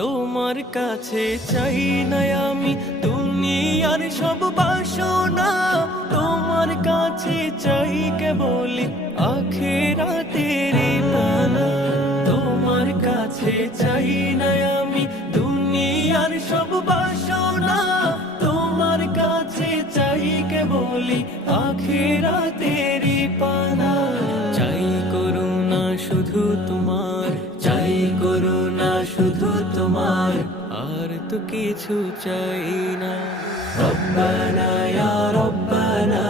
তোমার কাছে চাই না আমি দুনিয়ার সব বাসনা, তোমার কাছে চাই কেবলি আখিরাতের পানা। তোমার কাছে চাই না আমি দুনিয়ার সব বাসনা, তোমার কাছে চাই কেবলি আখিরাতের পানা। চাই করুণা শুধু তোমার, চাই করুণা শুধু তোমার, আর তো কিছু চাই না। রব্বানা ইয়া রব্বানা